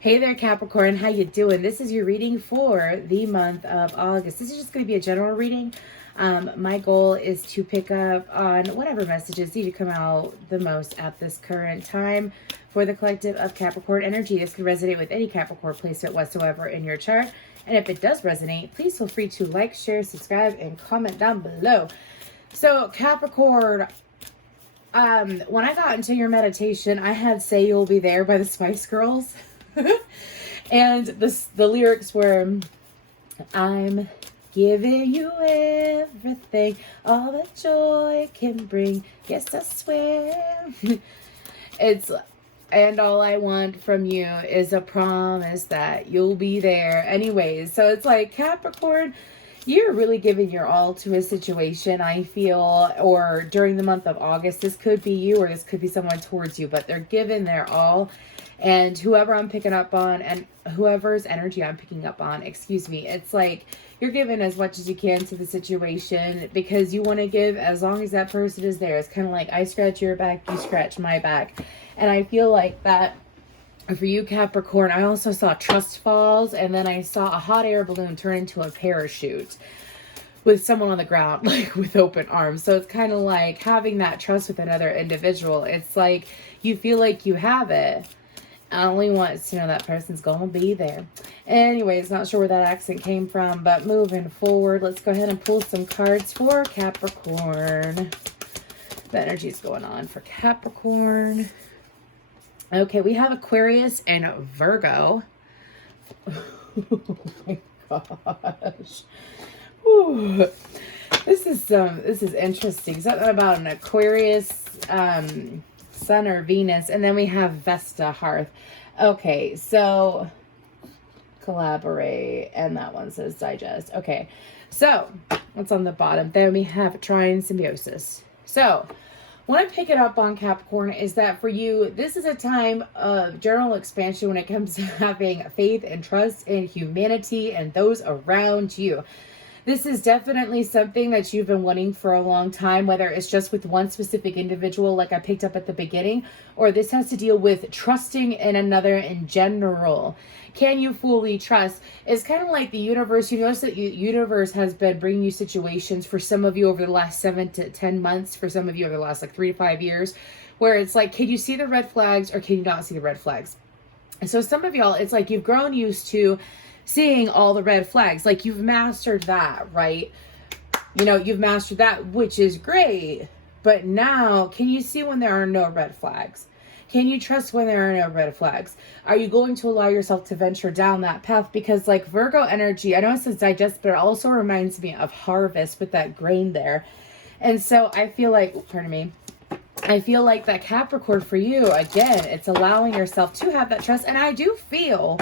Hey there, Capricorn. How you doing? This is your reading for the month of August. This is just going to be a general reading. My goal is to pick up on whatever messages need to come out the most at this current time for the collective of Capricorn energy. This can resonate with any Capricorn placement whatsoever in your chart. And if it does resonate, please feel free to like, share, subscribe, and comment down below. So, Capricorn, when I got into your meditation, I had Say You'll Be There by the Spice Girls. And the lyrics were, I'm giving you everything, all that joy can bring. Yes, I swear. And all I want from you is a promise that you'll be there anyways. So it's like, Capricorn, you're really giving your all to a situation, I feel, or during the month of August. This could be you or this could be someone towards you, but they're giving their all. And whoever I'm picking up on, and whoever's energy I'm picking up on, excuse me, it's like you're giving as much as you can to the situation because you want to give as long as that person is there. It's kind of like I scratch your back, you scratch my back. And I feel like that for you, Capricorn. I also saw trust falls, and then I saw a hot air balloon turn into a parachute with someone on the ground, like with open arms. So it's kind of like having that trust with another individual. It's like you feel like you have it. I only want to know that person's going to be there. Anyways, not sure where that accent came from, but moving forward, let's go ahead and pull some cards for Capricorn. The energy's going on for Capricorn. Okay, we have Aquarius and Virgo. Oh my gosh. Ooh. This is interesting. Something about an Aquarius, Sun or Venus, and then we have Vesta Hearth. Okay, so collaborate, and that one says digest. Okay, so what's on the bottom? Then we have trine symbiosis. So what I'm picking up on, Capricorn, is that for you, this is a time of general expansion when it comes to having faith and trust in humanity and those around you. This is definitely something that you've been wanting for a long time, whether it's just with one specific individual like I picked up at the beginning, or this has to deal with trusting in another in general. Can you fully trust? It's kind of like the universe. You notice that the universe has been bringing you situations for some of you over the last 7 to 10 months, for some of you over the last like 3 to 5 years, where it's like, can you see the red flags or can you not see the red flags? And so some of y'all, it's like you've grown used to seeing all the red flags. Like you've mastered that, right? You know, you've mastered that, which is great. But now, can you see when there are no red flags? Can you trust when there are no red flags? Are you going to allow yourself to venture down that path? Because like Virgo energy, I know it says digest, but it also reminds me of harvest with that grain there. And so I feel like, pardon me, I feel like that Capricorn for you, again, it's allowing yourself to have that trust. And I do feel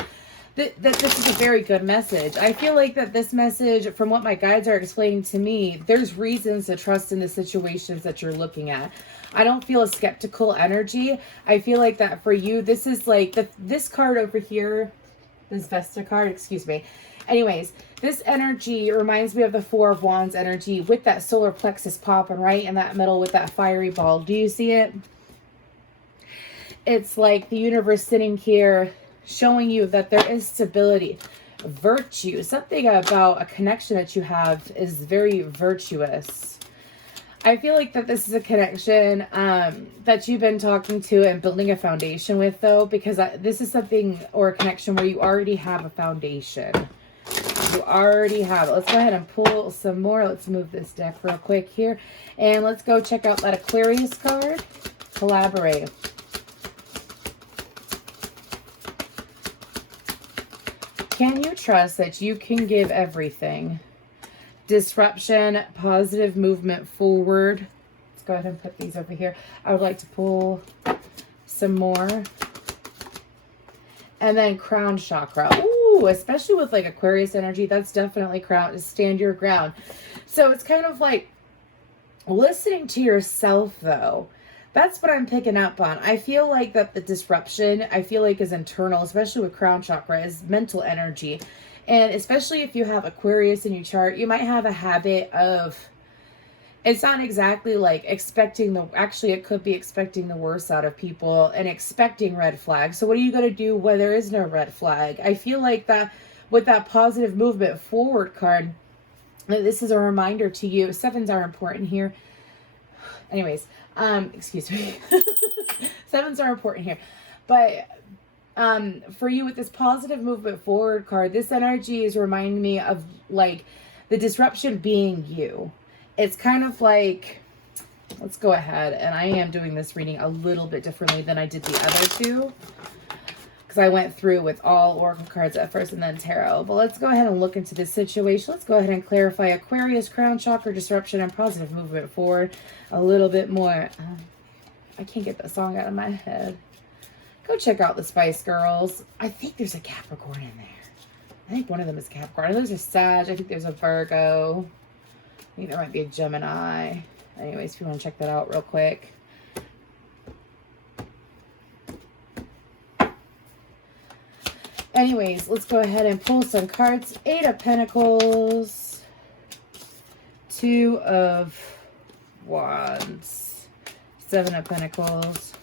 that this is a very good message. I feel like that this message, from what my guides are explaining to me, there's reasons to trust in the situations that you're looking at. I don't feel a skeptical energy. I feel like that for you, this is like this card over here, this Vesta card, excuse me. Anyways, this energy reminds me of the Four of Wands energy with that solar plexus popping right in that middle with that fiery ball. Do you see it? It's like the universe sitting here showing you that there is stability, virtue. Something about a connection that you have is very virtuous. I feel like that this is a connection that you've been talking to and building a foundation with, though, because this is something or a connection where you already have a foundation. You already have it. Let's go ahead and pull some more. Let's move this deck real quick here. And let's go check out that Aquarius card. Collaborate. Can you trust that you can give everything? Disruption, positive movement forward. Let's go ahead and put these over here. I would like to pull some more. And then crown chakra. Ooh, especially with like Aquarius energy, that's definitely crown, stand your ground. So it's kind of like listening to yourself, though. That's what I'm picking up on. I feel like that the disruption, I feel like is internal, especially with crown chakra, is mental energy. And especially if you have Aquarius in your chart, you might have a habit of it's not exactly like expecting the, actually it could be expecting the worst out of people and expecting red flags. So what are you going to do when there is no red flag? I feel like that with that positive movement forward card, this is a reminder to you. Sevens are important here. Anyways, excuse me. Sevens are important here. But for you with this positive movement forward card, this energy is reminding me of like the disruption being you. It's kind of like, let's go ahead, and I am doing this reading a little bit differently than I did the other two, because I went through with all oracle cards at first and then tarot. But let's go ahead and look into this situation. Let's go ahead and clarify Aquarius, crown chakra, disruption, and positive movement forward a little bit more. I can't get that song out of my head. Go check out the Spice Girls. I think there's a Capricorn in there. I think one of them is Capricorn. There's a Sag. I think there's a Virgo. I think there might be a Gemini. Anyways, if you want to check that out real quick. Anyways, let's go ahead and pull some cards. 8 of Pentacles. 2 of Wands. 7 of Pentacles.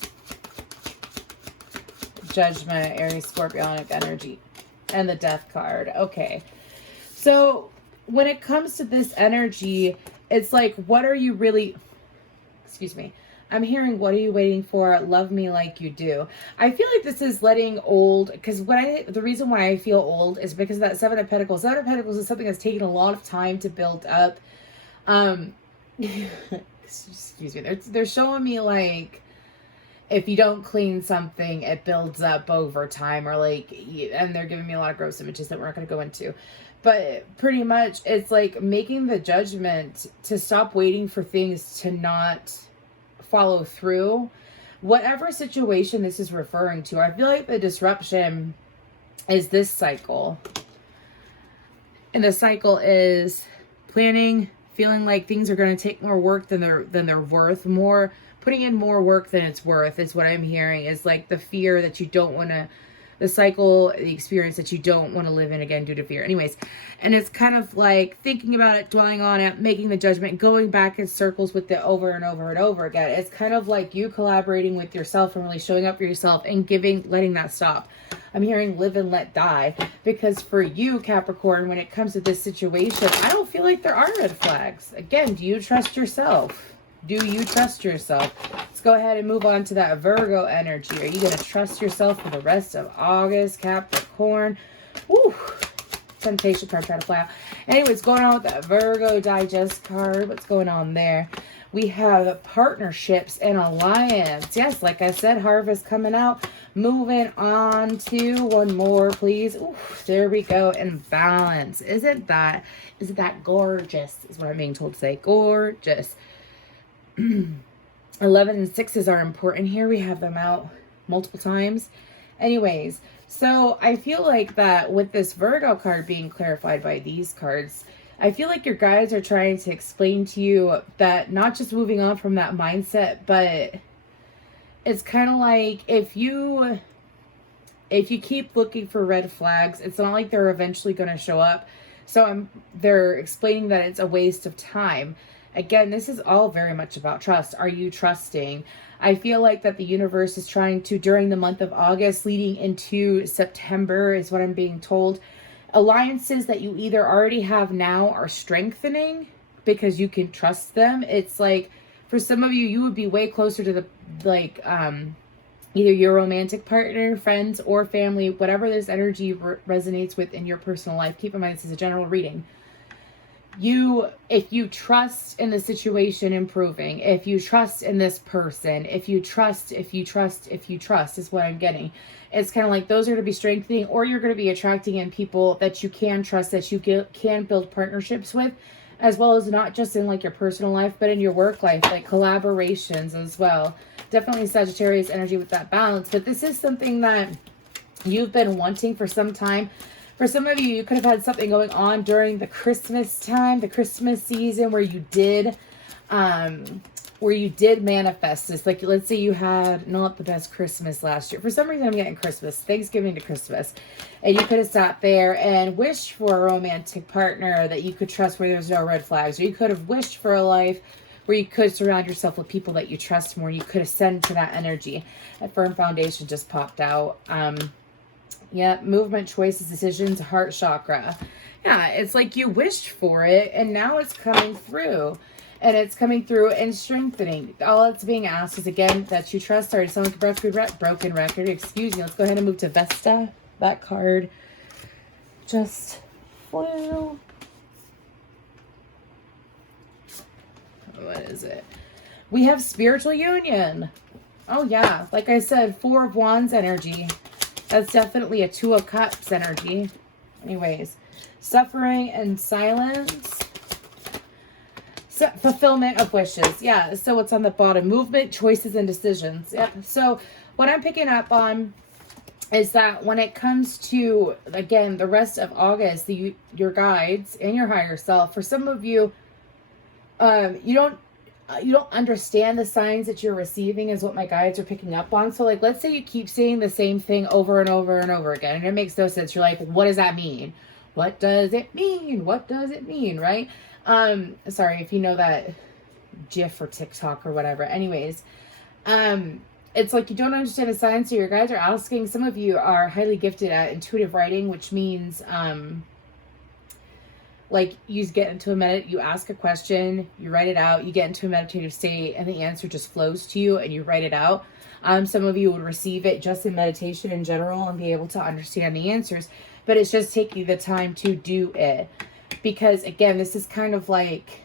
Judgment, Aries, Scorpionic energy. And the Death card. Okay. So when it comes to this energy, it's like, what are you really, excuse me, I'm hearing, what are you waiting for? Love me like you do. I feel like this is letting old, because the reason why I feel old is because of that 7 of Pentacles. 7 of Pentacles is something that's taken a lot of time to build up. Excuse me, they're showing me like, if you don't clean something, it builds up over time, or like, and they're giving me a lot of gross images that we're not going to go into. But pretty much it's like making the judgment to stop waiting for things to not follow through. Whatever situation this is referring to, I feel like the disruption is this cycle. And the cycle is planning, feeling like things are going to take more work than they're worth, putting in more work than it's worth is what I'm hearing. Is like the fear that you don't want to, the cycle, the experience that you don't want to live in again due to fear. Anyways, and it's kind of like thinking about it, dwelling on it, making the judgment, going back in circles with it over and over and over again. It's kind of like you collaborating with yourself and really showing up for yourself and letting that stop. I'm hearing live and let die, because for you, Capricorn, when it comes to this situation, I don't feel like there are red flags. Again, do you trust yourself? Do you trust yourself? Let's go ahead and move on to that Virgo energy. Are you going to trust yourself for the rest of August, Capricorn? Woo! Temptation card trying to fly out. Anyway, what's going on with that Virgo digest card? What's going on there? We have partnerships and alliance. Yes, like I said, harvest coming out. Moving on to one more, please. Ooh, there we go. And balance. Isn't that gorgeous? Is what I'm being told to say. Gorgeous. 11 and 6s are important here. We have them out multiple times. Anyways, so I feel like that with this Virgo card being clarified by these cards, I feel like your guides are trying to explain to you that not just moving on from that mindset, but it's kind of like if you keep looking for red flags, it's not like they're eventually going to show up. So they're explaining that it's a waste of time. Again, this is all very much about trust. Are you trusting? I feel like that the universe is trying to, during the month of August, leading into September, is what I'm being told. Alliances that you either already have now are strengthening because you can trust them. It's like, for some of you, you would be way closer to the, like, either your romantic partner, friends, or family, whatever this energy resonates with in your personal life. Keep in mind, this is a general reading. If you trust in the situation improving, if you trust in this person, if you trust, is what I'm getting. It's kind of like those are going to be strengthening, or you're going to be attracting in people that you can trust, that you can build partnerships with, as well as not just in like your personal life, but in your work life, like collaborations as well. Definitely Sagittarius energy with that balance. But this is something that you've been wanting for some time. For some of you, you could have had something going on during the Christmas time, the Christmas season, where you did manifest this. Like, let's say you had not the best Christmas last year. For some reason, I'm getting Christmas, Thanksgiving to Christmas. And you could have sat there and wished for a romantic partner that you could trust where there's no red flags. Or you could have wished for a life where you could surround yourself with people that you trust more. You could ascend to that energy. A firm foundation just popped out. Yeah, movement, choices, decisions, heart chakra. Yeah, it's like you wished for it, and now it's coming through. And it's coming through and strengthening. All it's being asked is, again, that you trust. Sorry, someone broken record. Excuse me. Let's go ahead and move to Vesta. That card just flew. What is it? We have spiritual union. Oh, yeah. Like I said, Four of Wands energy. That's definitely a Two of Cups energy. Anyways, suffering and silence. So, fulfillment of wishes. Yeah, so what's on the bottom? Movement, choices, and decisions. Yep. So what I'm picking up on is that when it comes to, again, the rest of August, your guides and your higher self, for some of you, you don't understand the signs that you're receiving is what my guides are picking up on. So like, let's say you keep seeing the same thing over and over and over again, and it makes no sense. You're like, what does that mean? What does it mean? What does it mean? Right? Sorry if you know that GIF or TikTok or whatever. Anyways, it's like you don't understand the signs, so your guides are asking. Some of you are highly gifted at intuitive writing, which means, like you get into you ask a question, you write it out, you get into a meditative state, and the answer just flows to you and you write it out. Some of you would receive it just in meditation in general and be able to understand the answers, but it's just taking the time to do it. Because again, this is kind of like,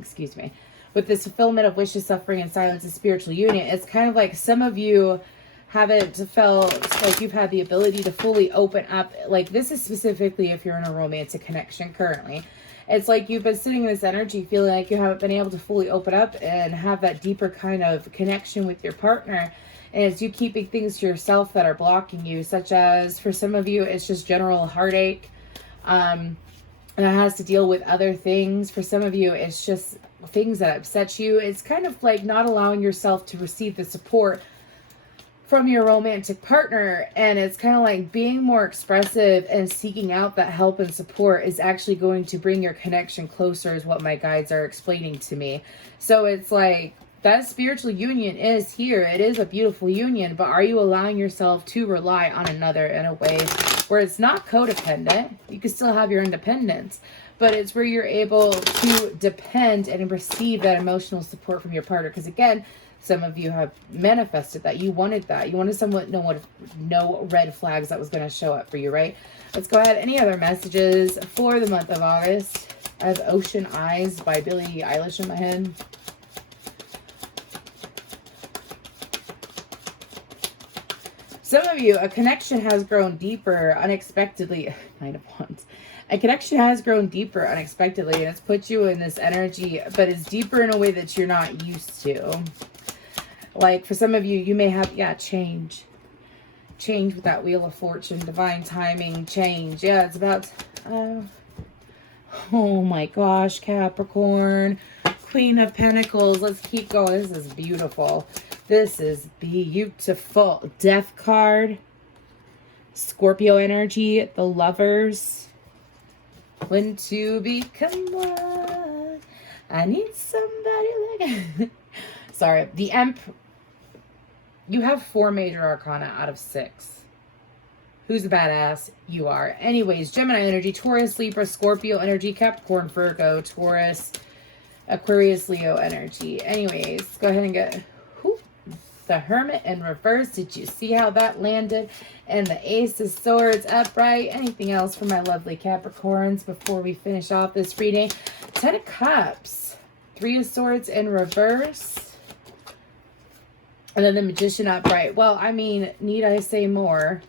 excuse me, with this fulfillment of wishes, suffering, and silence and spiritual union, it's kind of like some of you haven't felt like you've had the ability to fully open up. Like this is specifically if you're in a romantic connection currently. It's like you've been sitting in this energy feeling like you haven't been able to fully open up and have that deeper kind of connection with your partner. And it's you keeping things to yourself that are blocking you, such as for some of you, it's just general heartache. And it has to deal with other things. For some of you, it's just things that upset you. It's kind of like not allowing yourself to receive the support from your romantic partner, and it's kind of like being more expressive and seeking out that help and support is actually going to bring your connection closer, is what my guides are explaining to me. So it's like that spiritual union is here. It is a beautiful union, but are you allowing yourself to rely on another in a way where it's not codependent? You can still have your independence, but it's where you're able to depend and receive that emotional support from your partner. Because again, some of you have manifested that. You wanted that. You wanted someone, no red flags that was going to show up for you, right? Let's go ahead. Any other messages for the month of August? I have Ocean Eyes by Billie Eilish in my head. Some of you, a connection has grown deeper unexpectedly. Nine of Wands. A connection has grown deeper unexpectedly, and it's put you in this energy, but it's deeper in a way that you're not used to. Like for some of you, you may have, change with that Wheel of Fortune, divine timing, change. Yeah, it's about, oh my gosh, Capricorn, Queen of Pentacles. Let's keep going. This is beautiful. This is beautiful. Death card, Scorpio energy, the Lovers. When to become one, I need somebody like... Sorry, the Emperor. You have 4 major arcana out of 6. Who's the badass? You are. Anyways, Gemini energy, Taurus, Libra, Scorpio energy, Capricorn, Virgo, Taurus, Aquarius, Leo energy. Anyways, go ahead and get the Hermit in reverse. Did you see how that landed? And the Ace of Swords upright. Anything else for my lovely Capricorns before we finish off this reading? 10 of Cups, 3 of Swords in reverse. And then the Magician upright. Well, I mean, need I say more?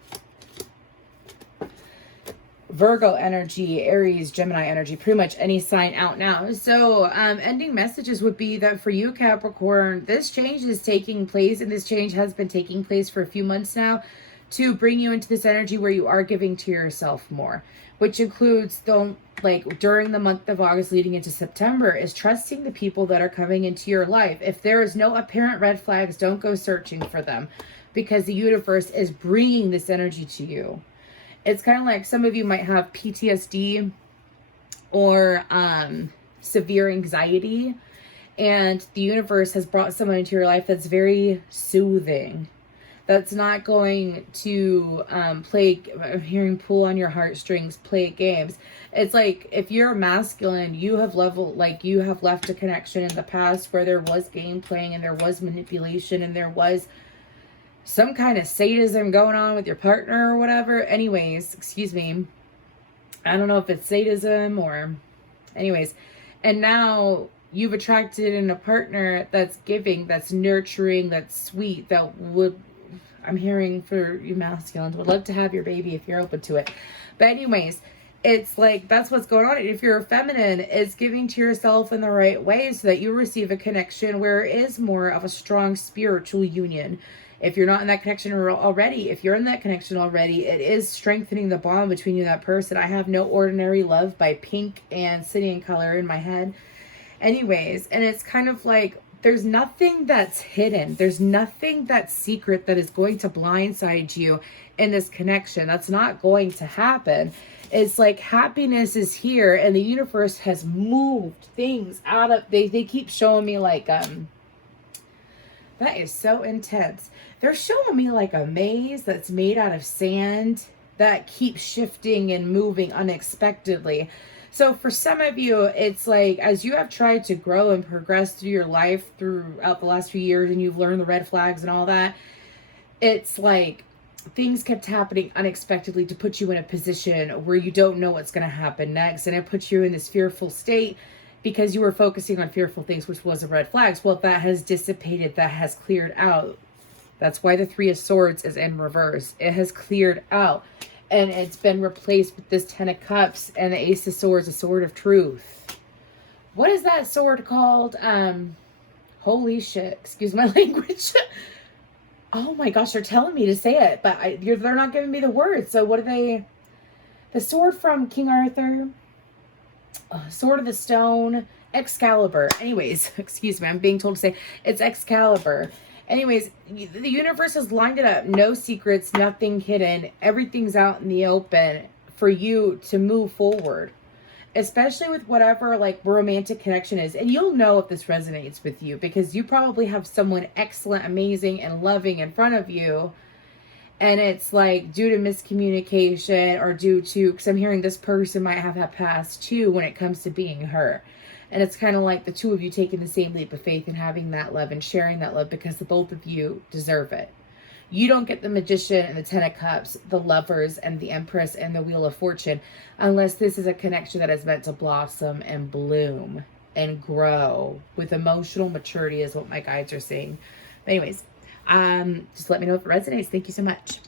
Virgo energy, Aries, Gemini energy, pretty much any sign out now. So ending messages would be that for you, Capricorn, this change is taking place, and this change has been taking place for a few months now, to bring you into this energy where you are giving to yourself more, which includes, during the month of August leading into September, is trusting the people that are coming into your life. If there is no apparent red flags, don't go searching for them, because the universe is bringing this energy to you. It's kind of like some of you might have PTSD or severe anxiety. And the universe has brought someone into your life that's very soothing. That's not going to play, I'm hearing pull on your heartstrings, play games. It's like, if you're a masculine, you have you have left a connection in the past where there was game playing and there was manipulation and there was some kind of sadism going on with your partner or whatever. Anyways, excuse me. I don't know if it's sadism or anyways. And now you've attracted in a partner that's giving, that's nurturing, that's sweet, that would, I'm hearing for you masculines, would love to have your baby if you're open to it. But anyways, it's like, that's what's going on. If you're a feminine, it's giving to yourself in the right way so that you receive a connection where it is more of a strong spiritual union. If you're not in that connection already, if you're in that connection already, it is strengthening the bond between you and that person. I have No Ordinary Love by Pink and City and Color in my head. Anyways, and it's kind of like, there's nothing that's hidden. There's nothing that's secret that is going to blindside you in this connection. That's not going to happen. It's like happiness is here and the universe has moved things out of, they keep showing me like, that is so intense. They're showing me like a maze that's made out of sand that keeps shifting and moving unexpectedly. So for some of you, it's like, as you have tried to grow and progress through your life throughout the last few years and you've learned the red flags and all that, it's like things kept happening unexpectedly to put you in a position where you don't know what's going to happen next. And it puts you in this fearful state because you were focusing on fearful things, which was the red flags. Well, that has dissipated. That has cleared out. That's why the Three of Swords is in reverse. It has cleared out. And it's been replaced with this Ten of Cups and the Ace of Swords, a sword of truth. What is that sword called? Holy shit. Excuse my language. Oh my gosh, they're telling me to say it, but they're not giving me the words. So what are they? The sword from King Arthur. Sword of the Stone. Excalibur. Anyways, excuse me, I'm being told to say it's Excalibur. Anyways, the universe has lined it up. No secrets, nothing hidden. Everything's out in the open for you to move forward. Especially with whatever like romantic connection is. And you'll know if this resonates with you because you probably have someone excellent, amazing, and loving in front of you. And it's like due to miscommunication or due to, because I'm hearing this person might have had past too when it comes to being her. And it's kind of like the two of you taking the same leap of faith and having that love and sharing that love because the both of you deserve it. You don't get the Magician and the Ten of Cups, the Lovers and the Empress and the Wheel of Fortune unless this is a connection that is meant to blossom and bloom and grow with emotional maturity is what my guides are saying. But anyways, just let me know if it resonates. Thank you so much.